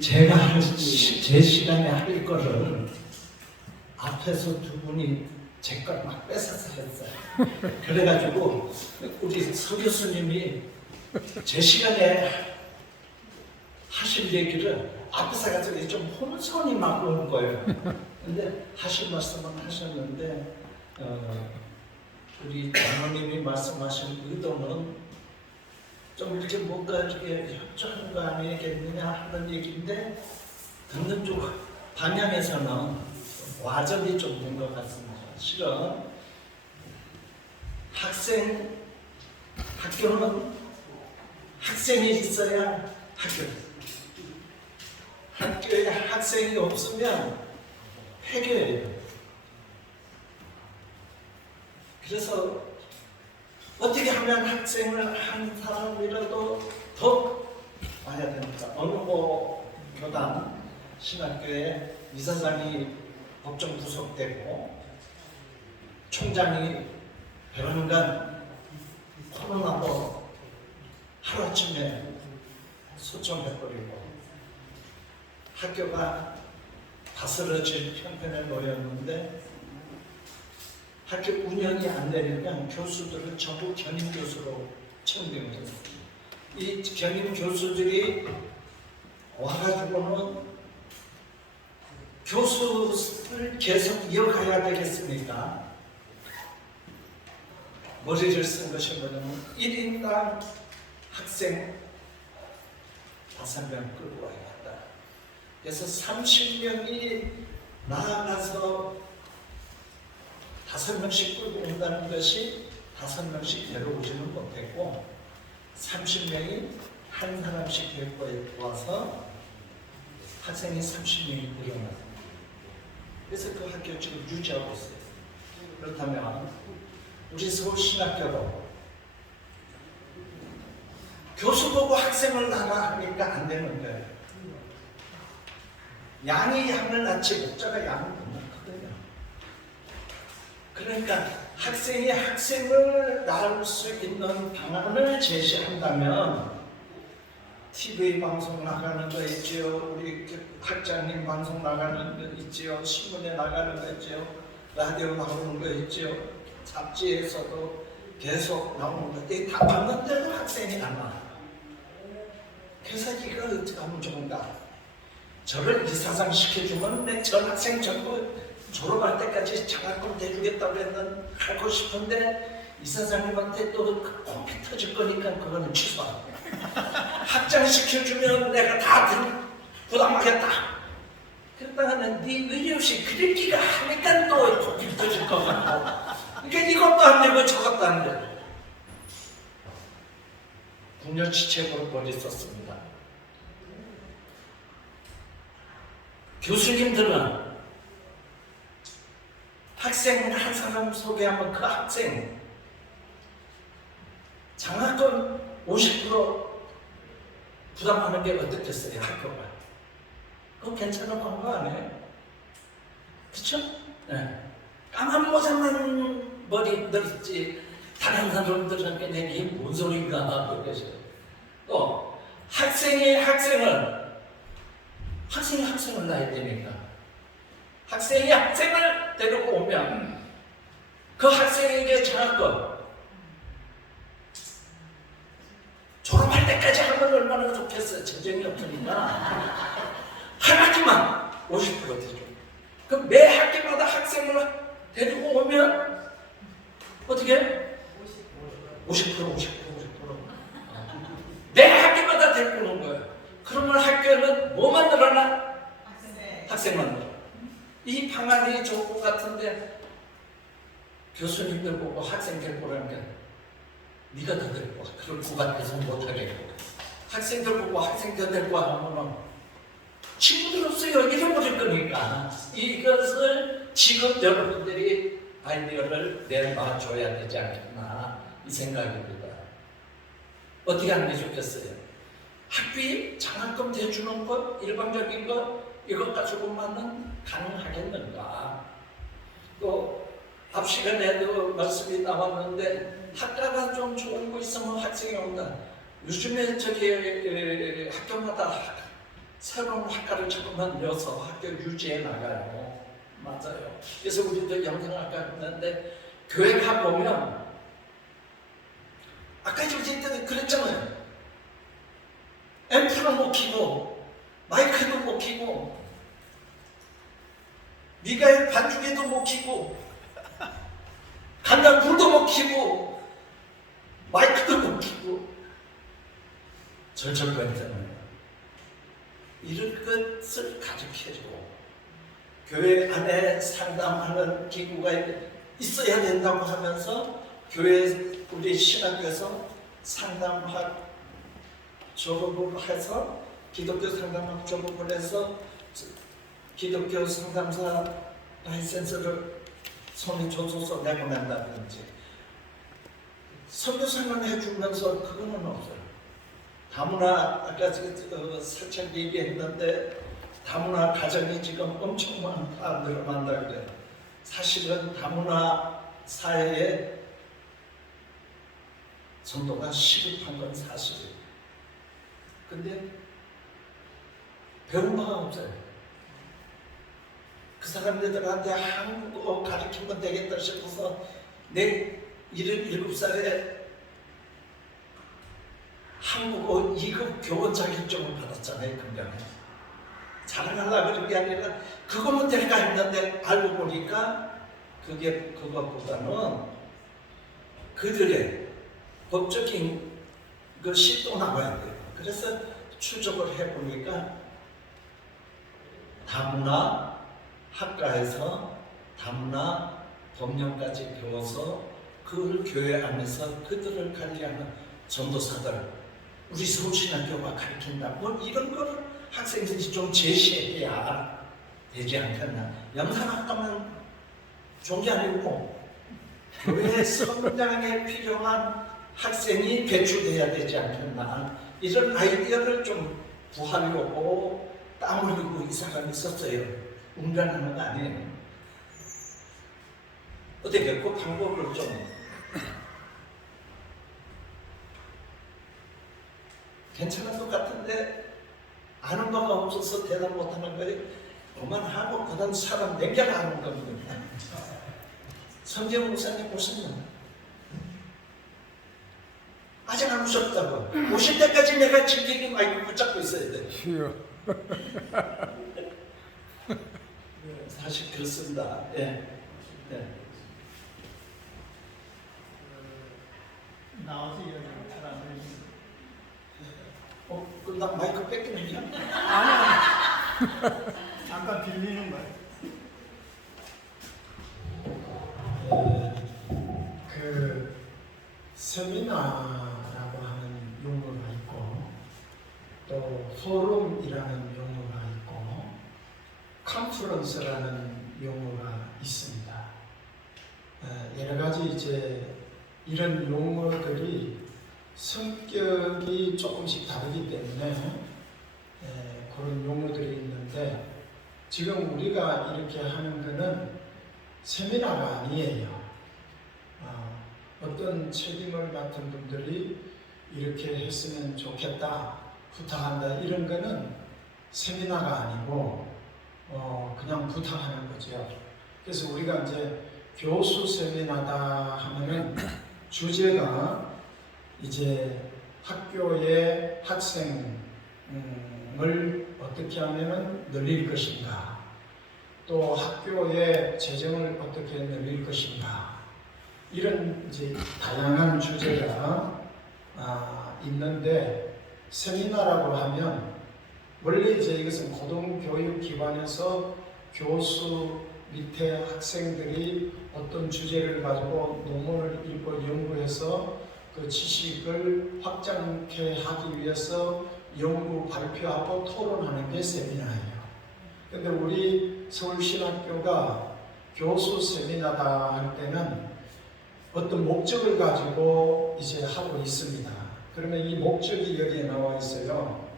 제가 제 시간에 할 거를 앞에서 두 분이 제 걸 막 뺏어서 했어요. 그래가지고 우리 서 교수님이 제 시간에 하실 얘기를 앞에서 가지고 좀 혼선이 막 오는 거예요. 근데 하실 말씀은 하셨는데 우리 장로님이 말씀하신 의도는 좀 이렇게 뭔가 이렇게 협조하는 거 아니겠느냐 하는 얘기인데 듣는 쪽 방향에서는 와전이 좀 된 것 같습니다. 실은 학교는 학생이 있어야 학교에 학생이 없으면 폐교예요. 그래서 어떻게 하면 학생을 한 사람이라도 더 봐야 됩니다. 어느 교단 신학교에 이사장이 법정 구속되고 총장이 베런간 코로나로 하루아침에 소천해버리고 학교가 다스러질 형편에 놓였는데 학교 운영이 안 되니까 교수들을 전부 견임 교수로 채용되고 있습니다. 이 견임 교수들이 와가지고는 교수를 계속 이어가야 되겠습니까? 머리를 쓴 것이 뭐냐면 1인당 학생 5명 끌고 와야겠다. 그래서 30명이 나아가서 5명씩 끌고 온다는 것이 5명씩 데려오지는 못했고 30명이 한 사람씩 데리고 와서 학생이 30명이 늘어났습니다. 그래서 그 학교 지금 유지하고 있어요. 그렇다면 우리 서울신학교도 교수 보고 학생을 낳아 하니까 안 되는데 양이 양을 낳지 목자가 양을 못 낳거든요. 그러니까 학생이 학생을 낳을 수 있는 방안을 제시한다면 TV 방송 나가는 거 있지요, 우리 학장님 방송 나가는 거 있지요, 신문에 나가는 거 있지요, 라디오 나오는 거 있지요, 잡지에서도 계속 나오는 거, 다 봤는데도 학생이 안 나와. 그래서 이걸 어떻게 하면 좋은가? 저를 이사장 시켜주면 전 학생 전부 졸업할 때까지 장학금 대주겠다고 했는 하고 싶은데 이사장님한테 또 코피 터질 거니까 그거는 취소하고 학장 시켜주면 내가 다 부담하겠다. 그러다가는 네 의료시 그랬기가 하니까 또 코피 터질 거 같고 그러니까 이것도 안 되고 저것도 안 되고 국녀치책으로 버렸었습니다. 교수님들은 학생 한 사람 소개하면 그 학생 장학금 50% 부담하는 게 어떻겠어요? 학교가 그거 괜찮은 방법 아니에요? 그쵸? 네. 까만 모자만 머리 들었지 다른 사람들은 그냥 이게 뭔 소린가 그러겠어요. 또 학생이 학생을 낳아야 되니까 학생이 학생을 데리고 오면 그 학생에게 장학금 졸업할 때까지 하면 얼마나 좋겠어요. 재정이 없으니까 한 학기만 50% 되죠. 그럼 매 학기마다 학생을 데리고 오면 어떻게? 50%. 매 학기마다 데리고 오는 거예요. 그러면 학교는 뭐만 늘어나? 학생만 늘어. 이 방안이 좋을 것 같은데 교수님들 보고 학생 데리고 오라니까 네가 더 데리고 와. 그걸 구간에서 못하겠고 학생들 보고 학생 더 데리고 하면은 친구들로서 잃어버릴 거니까 이것을 지금 여러분들이 아이디어를 내놔줘야 되지 않겠나 이 생각입니다. 어떻게 하는 게 좋겠어요? 학비 장학금 대주는 것 일반적인 것 이것 가지고만은 가능하겠는가? 또 앞 시간에도 말씀이 나왔는데 학과가 좀 좋은 거 있으면 학생이 온다. 요즘에 저기 학교마다 새로운 학과를 자꾸만 여서 학교 유지해 나가요. 맞아요. 그래서 우리도 영상학과 있는데 교회 가보면 아까 저기 그랬잖아요. 앰프도 못 키고 마이크도 못 키고 미가엘 반주기도 못 키고 간단 불도 못 키고 마이크도 못 키고 절절거리잖아요. 이런 것을 가르쳐주고 교회 안에 상담하는 기구가 있어야 된다고 하면서 교회 우리 신학교에서 상담학 졸업을 해서 기독교 상담학 졸업을 해서 기독교 상담사 라이센스를 손에 줘서 내고 난다든지 선교사만 해주면서 그거는 없어요. 다문화 아까 살짝 얘기했는데 다문화 가정이 지금 엄청 많다 늘어난다 그래요. 사실은 다문화 사회에 전도가 시급한 건 사실이에요. 근데 배운 바가 없어요. 그 사람들한테 한국어 가르치면 되겠다 싶어서 내 77살에 한국어 2급 교원 자격증을 받았잖아요. 금년에 자랑하려고 그런 게 아니라 그거면 될까 했는데 알고 보니까 그게 그것보다는 그들의 법적인 것이 또 나와야 돼요. 그래서 추적을 해보니까 다문화 학과에서 다문화 법령까지 배워서 그 교회 안에서 그들을 관리하는 전도사들 우리 서울신학교가 가르친다 뭐 이런 거를 학생들이 좀 제시해야 되지 않겠나. 영상학과만 좋은 게 아니고 교회 성장에 필요한 학생이 배출돼야 되지 않겠나. 이런 아이디어를 좀 구하려고 땀 흘리고 이 사람이 있었어요. 운전하는 거 아니에요. 어떻게 그 방법을 좀 괜찮은 것 같은데 아는 바가 없어서 대답 못하는 거예요. 그만하고 그다음 사람 냉겨가는 겁니다. 성경 목사님 오셨나? 아직 안 오셨다고. 오실 때까지 내가 지금 마이크 붙잡고 있어야 돼. 사실 그렇습니다. 예. 예. 나와서 이야기를 잘안 해주세요. 나 마이크 뺏기는겨? 아니. 잠깐 빌리는 거예요. 그 세미나라고 하는 용어가 있고 또 포럼이라는 용어가 있고 컨퍼런스라는 용어가 있습니다. 여러 가지 이제 이런 용어들이 성격이 조금씩 다르기 때문에 그런 용어들이 있는데 지금 우리가 이렇게 하는 거는 세미나가 아니에요. 어떤 책임을 맡은 분들이 이렇게 했으면 좋겠다, 부탁한다 이런 거는 세미나가 아니고 그냥 부탁하는 거죠. 그래서 우리가 이제 교수 세미나다 하면은 주제가 이제 학교의 학생을 어떻게 하면은 늘릴 것인가, 또 학교의 재정을 어떻게 늘릴 것인가, 이런 이제 다양한 주제가 있는데 세미나라고 하면 원래 이제 이것은 고등교육 기관에서 교수 밑에 학생들이 어떤 주제를 가지고 논문을 읽고 연구해서 그 지식을 확장케 하기 위해서 연구 발표하고 토론하는 게 세미나예요. 근데 우리 서울신학교가 교수 세미나다 할 때는 어떤 목적을 가지고 이제 하고 있습니다. 그러면 이 목적이 여기에 나와 있어요.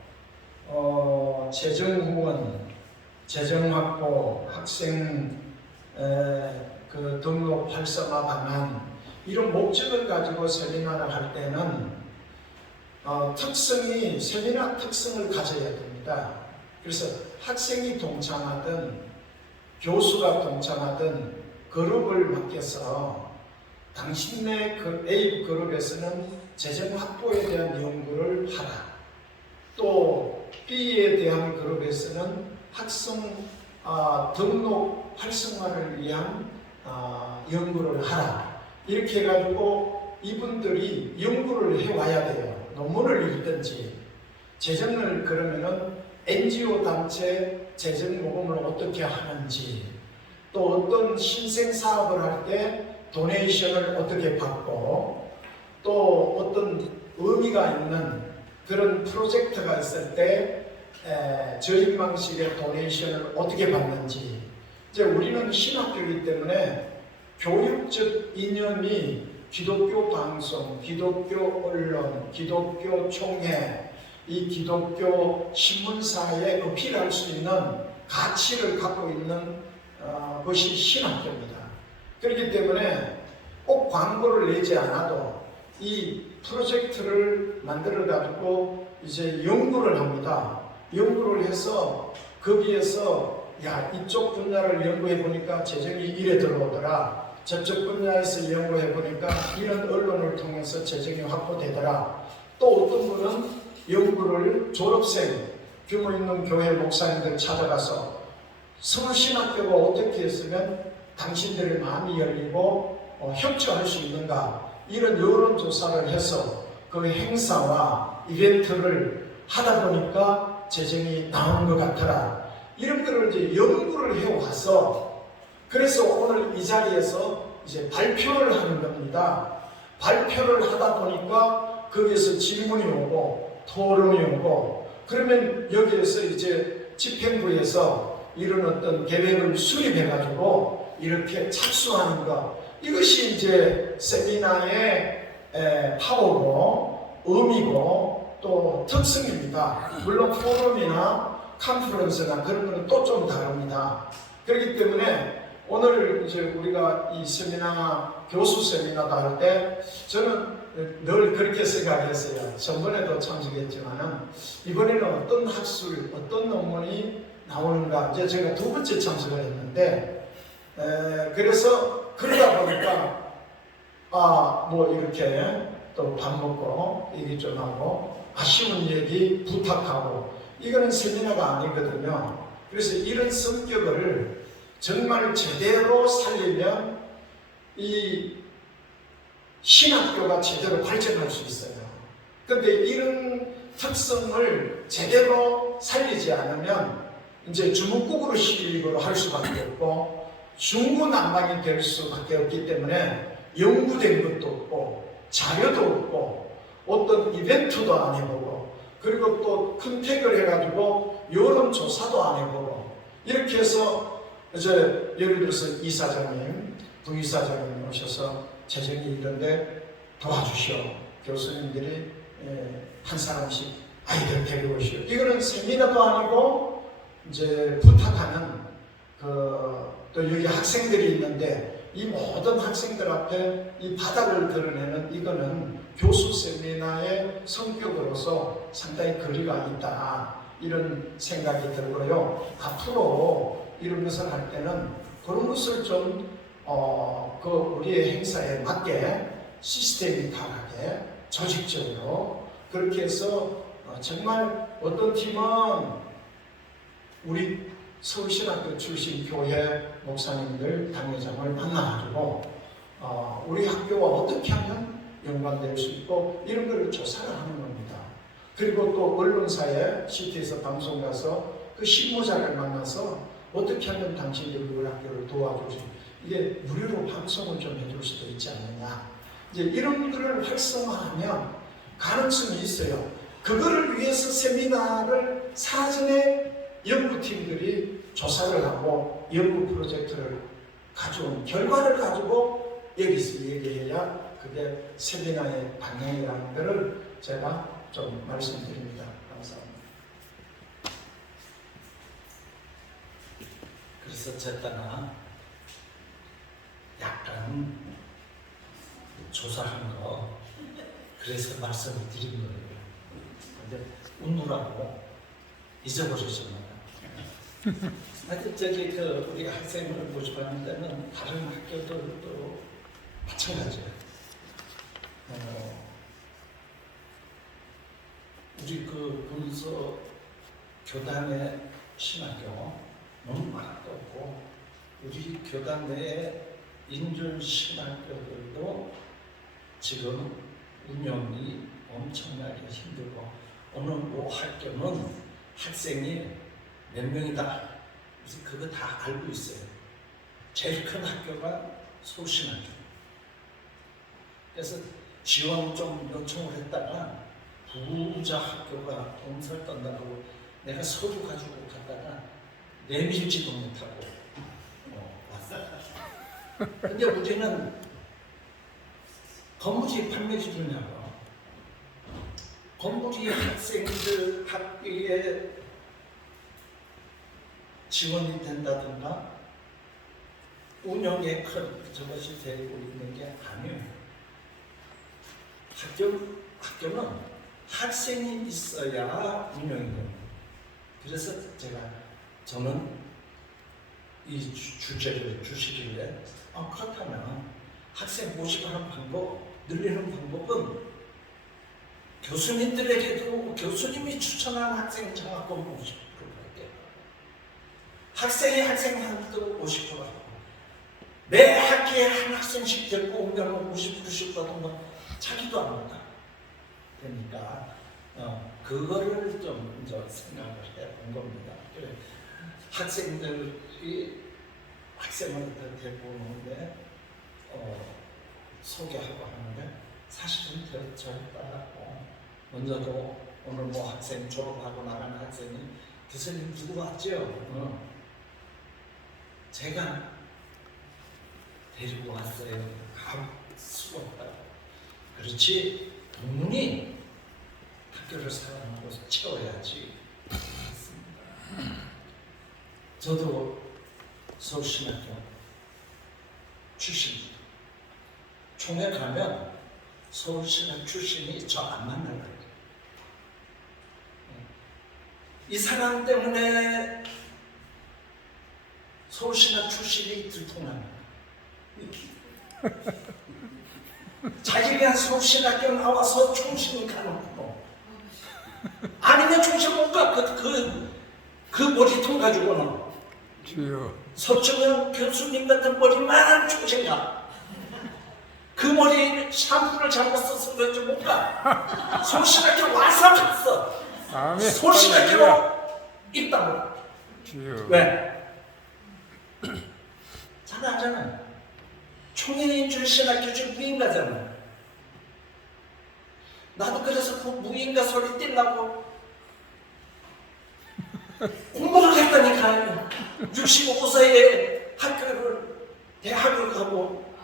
재정 후원, 재정 확보, 학생 그 등록 활성화 방안, 이런 목적을 가지고 세미나를 할 때는 세미나 특성을 가져야 됩니다. 그래서 학생이 동참하든 교수가 동참하든 그룹을 맡겨서 당신네 그 A 그룹에서는 재정 확보에 대한 연구를 하라. 또 B에 대한 그룹에서는 학생 등록 활성화를 위한 연구를 하라. 이렇게 해가지고 이분들이 연구를 해와야 돼요. 논문을 읽든지. 재정을 그러면은 NGO 단체 재정 모금을 어떻게 하는지, 또 어떤 신생 사업을 할 때 도네이션을 어떻게 받고, 또 어떤 의미가 있는 그런 프로젝트가 있을 때 저임 방식의 도네이션을 어떻게 받는지. 이제 우리는 신학교이기 때문에 교육적 이념이 기독교 방송, 기독교 언론, 기독교 총회, 이 기독교 신문사에 어필할 수 있는 가치를 갖고 있는 것이 신학교입니다. 그렇기 때문에 꼭 광고를 내지 않아도 이 프로젝트를 만들어 가지고 이제 연구를 합니다. 연구를 해서 거기에서 야, 이쪽 분야를 연구해 보니까 재정이 이래 들어오더라. 저쪽 분야에서 연구해 보니까 이런 언론을 통해서 재정이 확보되더라. 또 어떤 분은 연구를 졸업생, 규모 있는 교회 목사님들 찾아가서 서울신학교가 어떻게 했으면 당신들의 마음이 열리고 협조할 수 있는가, 이런 여론조사를 해서 그 행사와 이벤트를 하다 보니까 재정이 나오는 것 같더라. 이런 거를 이제 연구를 해와서, 그래서 오늘 이 자리에서 이제 발표를 하는 겁니다. 발표를 하다 보니까 거기에서 질문이 오고 토론이 오고, 그러면 여기에서 이제 집행부에서 이런 어떤 계획을 수립해가지고 이렇게 착수하는 것, 이것이 이제 세미나의 파워고 의미고 또 특성입니다. 물론 포럼이나 컨퍼런스나 그런 거는 또 좀 다릅니다. 그렇기 때문에 오늘 이제 우리가 이 세미나, 교수 세미나도 할 때 저는 늘 그렇게 생각했어요. 전번에도 참석했지만은 이번에는 어떤 학술, 어떤 논문이 나오는가. 이제 제가 두 번째 참석을 했는데, 그래서 그러다 보니까 뭐 이렇게 또 밥 먹고 얘기 좀 하고 아쉬운 얘기 부탁하고, 이거는 세미나가 아니거든요. 그래서 이런 성격을 정말 제대로 살리면 이 신학교가 제대로 발전할 수 있어요. 그런데 이런 특성을 제대로 살리지 않으면 이제 주먹국으로 시립으로 할 수밖에 없고 중구난방이 될 수밖에 없기 때문에 연구된 것도 없고 자료도 없고 어떤 이벤트도 안 해보고, 그리고 또 컨택을 해가지고 여론조사도 안 해보고, 이렇게 해서 이제 예를 들어서 이사장님, 부이사장님 오셔서 재정이 이런데 도와주시오. 교수님들이 한 사람씩 아이들 데려오시오. 이거는 세미나도 아니고 이제 부탁하는 또 여기 학생들이 있는데 이 모든 학생들 앞에 이 바닥을 드러내는, 이거는 교수 세미나의 성격으로서 상당히 거리가 있다, 이런 생각이 들고요. 앞으로 이런 것을 할 때는 그런 것을 좀 그 우리의 행사에 맞게 시스테미컬하게 조직적으로 그렇게 해서 정말 어떤 팀은 우리 서울신학교 출신 교회 목사님들, 당회장을 만나가지고 우리 학교와 어떻게 하면 연관될 수 있고 이런 걸 조사를 하는 겁니다. 그리고 또 언론사에 시티에서 방송 가서 그 실무자를 만나서 어떻게 하면 당신들이 우리 학교를 도와줄 수, 이게 무료로 방송을 좀 해줄 수도 있지 않느냐. 이제 이런 거를 활성화하면 가능성이 있어요. 그거를 위해서 세미나를 사전에 연구팀들이 조사를 하고 연구 프로젝트를 가져온 결과를 가지고 여기서 얘기해야 그게 세미나의 방향이라는 것을 제가 좀 말씀드립니다. 감사합니다. 그래서 제가 약간 조사한 거 그래서 말씀을 드린 거예요. 근데 웃느라고 잊어버리셨나요? 하여튼 저기 우리 학생을 모집하는 데는 다른 학교들도 마찬가지예요. 우리 본서 교단의 신학교 너무 많았고 우리 교단 내에 인줄 신학교들도 지금 운영이 엄청나게 힘들고 어느 학교는 학생이 몇 명이다. 그래서 그거 다 알고 있어요. 제일 큰 학교가 서울신학교. 그래서 지원 좀 요청을 했다가 부자 학교가 돈살 떤다고 내가 서류 가지고 갔다가 내밀지도 못하고 왔어요. 근데 우리는 건물이 판매주냐고 건물이 학생들 학비에 지원이 된다든가 운영에 큰 저것이 되고 있는 게 아니에요. 학교는 학생이 있어야 운영이 됩니다. 그래서 저는 이 주제를 주시길래 그렇다면 학생 모집하는 방법, 늘리는 방법은 교수님들에게도 교수님이 추천한 학생 장학금 50% 할게요. 학생이 학생한테도 50% 하고 매 학기에 한 학생씩 데리고 오면 50%씩 받으면 자기도 안 온다. 그러니까 그거를 좀 생각을 해본 겁니다. 그래, 학생들이 학생을 데리고 오는데 소개하고 하는데 사실은 저했다고 먼저도 오늘 학생 졸업하고 나가는 학생이 교수님 누구 왔죠? 제가 데리고 왔어요. 수고 없다고. 그렇지 본인이 학교를 사랑하고 채워야지. 저도 서울신학교 출신. 총회 가면 서울신학 출신이 저 안 만나요. 이 사람 때문에 서울신학 출신이 들통납니다. 자기가 서울신학교 나와서 총신을 가는 거고 아니면 총신 못 가. 그 머리통 가지고는 서청현 교수님 같은 머리만 총신 가. 그 머리 샴푸를 잘못 써서 그런지 못 가. 서울신학교 와서 갔어. 서울신학교로 입당을. 왜? 잘 알잖아요. 총회인줄 신학교 중 무인가잖아요. 나도 그래서 그 무인가 소리 떼려고 공부를 했다니까요. 65세에 대학을 가고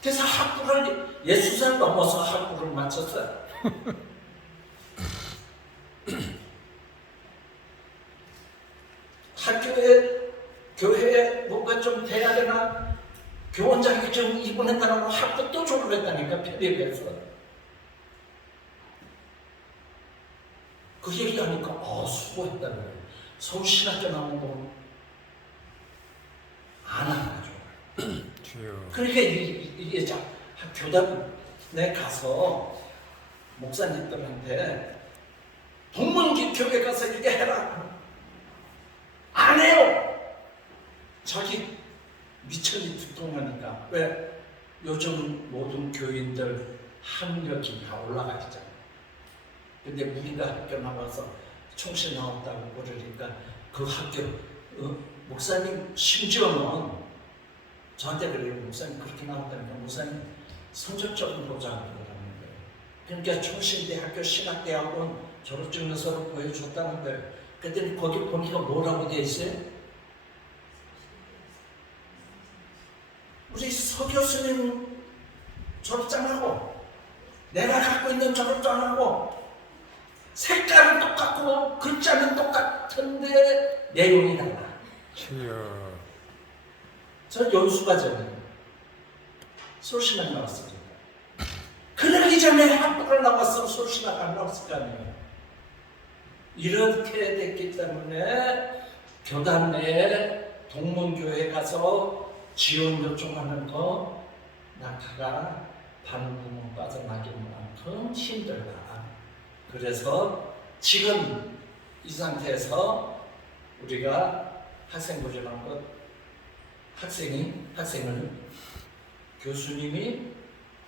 그래서 학부를 60살 넘어서 학부를 마쳤어요. 교회에 뭔가 좀 돼야 되나 교원 자격증 입원했다고 학부 또 졸업했다니까 편입해서 그 얘기하니까 수고했다 그래. 서울신학교 나온 거 안 하죠. 그러니까 이게 교단에 가서 목사님들한테 동문교회 가서 이게 해라. 안 해요. 자기 미천이 두통하니까. 왜? 요즘 모든 교인들 학력이 다 올라가 있잖아요. 근데 우리가 학교 나와서 총신 나왔다고 그러니까 그 학교 목사님 심지어는 저한테 그래요. 목사님 그렇게 나왔다니까 목사님 성적적으로 보자고 그러는 거예요. 그러니까 총신대학교 신학대학원 졸업증명서를 보여줬다는 거예요. 그랬더니 거기 보니까 뭐라고 되어 있어요? 우리 서 교수님 졸업장하고 내가 갖고 있는 졸업장하고 색깔은 똑같고 글자는 똑같은데 내용이 달라. 저 연수과정이에요. 서울신학 나왔으니까. 그러기 전에 학부를 나왔으면 서울신학 안 나왔을 거 아니에요. 이렇게 됐기 때문에 교단 내에 동문교회 가서 지원 요청하는 거 낙하가 반구멍 빠져나기만큼 힘들다. 그래서 지금 이 상태에서 우리가 학생부지라는 것, 학생을 교수님이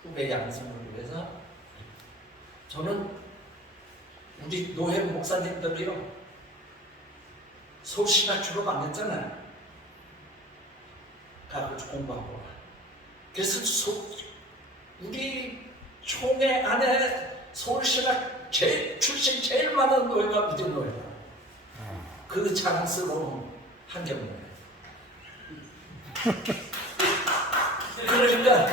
후배 양성을 위해서, 저는 우리 노회 목사님들이요 서울신학 졸업 안 했잖아요. 가고 공부하고. 그래서 우리 총회 안에 서울신학 출신 제일 많은 노회가 우리 노회다. 그 자랑스러운 한경노회. 그러니까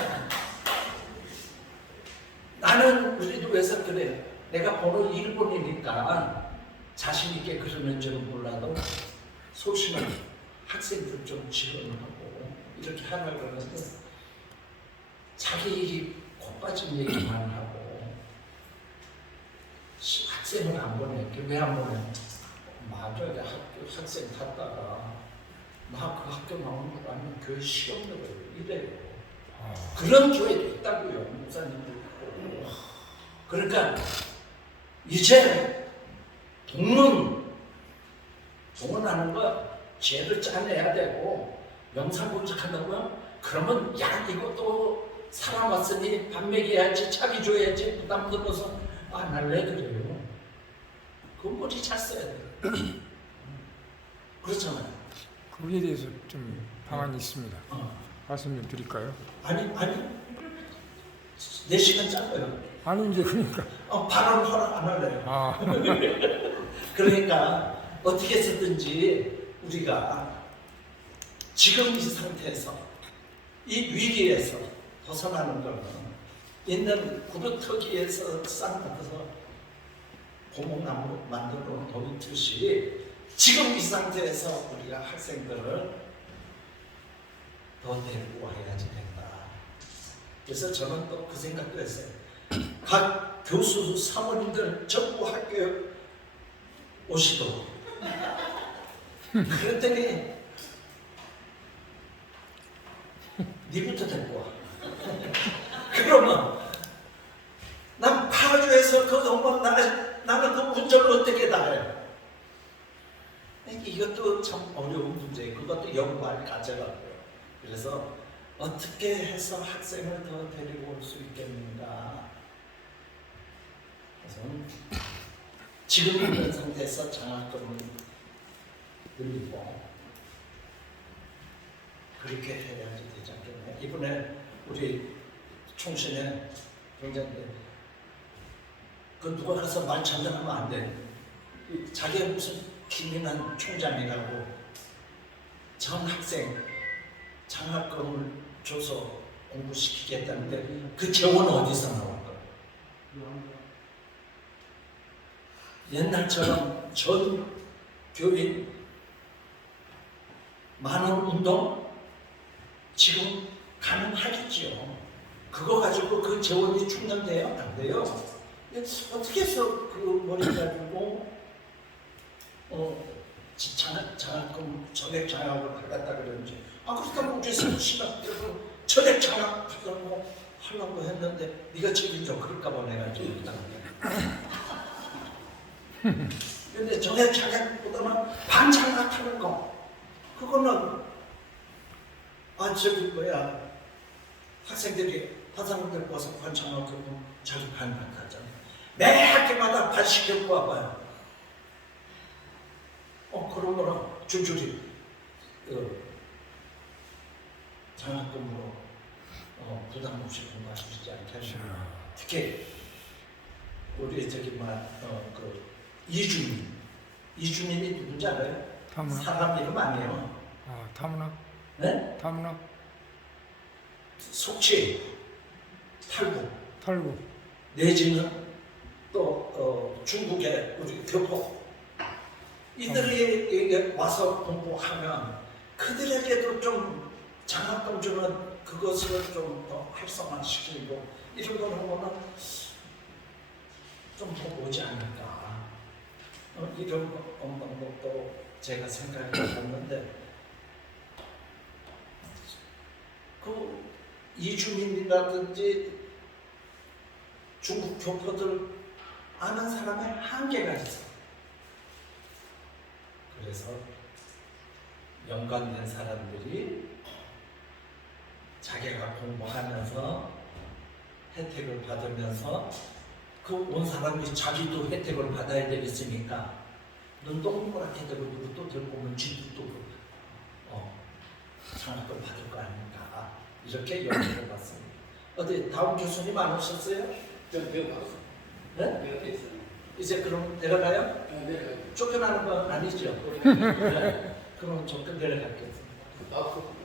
나는 우리 노회에서 그래. 내가 보는 일본이니까 자신 있게 그러는지는 몰라도 소심한 학생들 좀 지원하고 이렇게 하려고 그러는데 자기 코 빠진 얘기만 하고 학생을 안 보내. 왜 안 보내? 맞아, 학생 탔다가 나 그 학교 나오는 거 아니면 교회 시험을 이래요. 그런 교회도 있다고요, 목사님들 있고. 그러니까 이제 동문하는 거 죄를 짜내야 되고 명상공직한다고요? 그러면 야 이것도 사람 왔으니 밥 먹여야지, 차비 줘야지 부담 들어서 날 왜 그래요? 그건 머리 잘 써야 돼요. 그렇잖아요. 거기에 대해서 좀 방안이 있습니다. 말씀 좀 드릴까요? 아니 4시간 짧아요. 아니 이제 그러니까 발언 허락 안 할래요. 그러니까 어떻게 해서든지 우리가 지금 이 상태에서 이 위기에서 벗어나는 거는 있는 구루터기에서 쌍받아서 고목나무 만들어 놓듯이 지금 이 상태에서 우리가 학생들을 더 데리고 와야지 된다. 그래서 저는 또 그 생각도 했어요. 각 교수 사모님들 전부 학교에 오시도록. 그랬더니 니부터 데리고 와. 그러면 난 파주에서 그 엄마 나는 그 운전을 어떻게 나가요? 이것도 참 어려운 문제예요. 그것도 연구할 가져가고요. 그래서 어떻게 해서 학생을 더 데리고 올 수 있겠는가? 그래서 지금 있는 상태에서 장학금을 늘리고 그렇게 해야지 되지 않겠냐. 이번에 우리 총신에 굉장히 그 누가 가서 말 참전하면 안 돼. 자기가 무슨 김인환 총장이라고 전 학생 장학금을 줘서 공부시키겠다는데 그 재원은 어디서 나올 거야? 옛날처럼 전 교인 만원 운동 지금 가능하겠지요. 그거 가지고 그 재원이 충당돼요? 안 돼요. 어떻게 해서 그 머리 가지고 장학금 전액 장학을 받았다 그러는지 그렇다면 우리 서울신학교도 전액 장학하려고 하려고 했는데 네가 책임져. 그럴까 봐 내가 이제 일단 근데 전액 장학보다는 반장학하는 거 그거는 저기 뭐야 학생들이 화상들 와서 반장학하고 자기 반학하잖아. 매 학기마다 반씩 데리고 와봐요. 그러면 줄줄이 장학금으로 부담 없이 공부할 수 있지 않겠냐. 특히 우리 저기 그 이준님이 누군지 알아요? 타문학. 사람 이름 아니에요. 타문학. 네? 타문학. 속취, 탈북, 내지는 또 중국의 우리 교포 이들이 와서 공부하면 그들에게도 좀 장학금 주는 그것을 좀 더 활성화시키고 이런 걸 하면은 좀 더 오지 않을까. 이런 방법도 제가 생각해 봤는데 그 이주민이라든지 중국 교포들 아는 사람의 한계가 있어. 그래서 연관된 사람들이 자기가 공부하면서 혜택을 받으면서 그 온 사람이 자기도 혜택을 받아야 되겠으니까 눈도 동그랗게 되고 누구 또 들고 오면 쥐도 또 장학금 받을 거 아닙니까? 이렇게 연구해 봤습니다. 어디 다음 교수님 안 오셨어요? 좀 배워봤어. 네? 내가 됐어요. 이제 그럼 내려가요? 내가 쫓겨나는 건 아니죠? 네. 그럼 조금 내려가겠습니다. 나도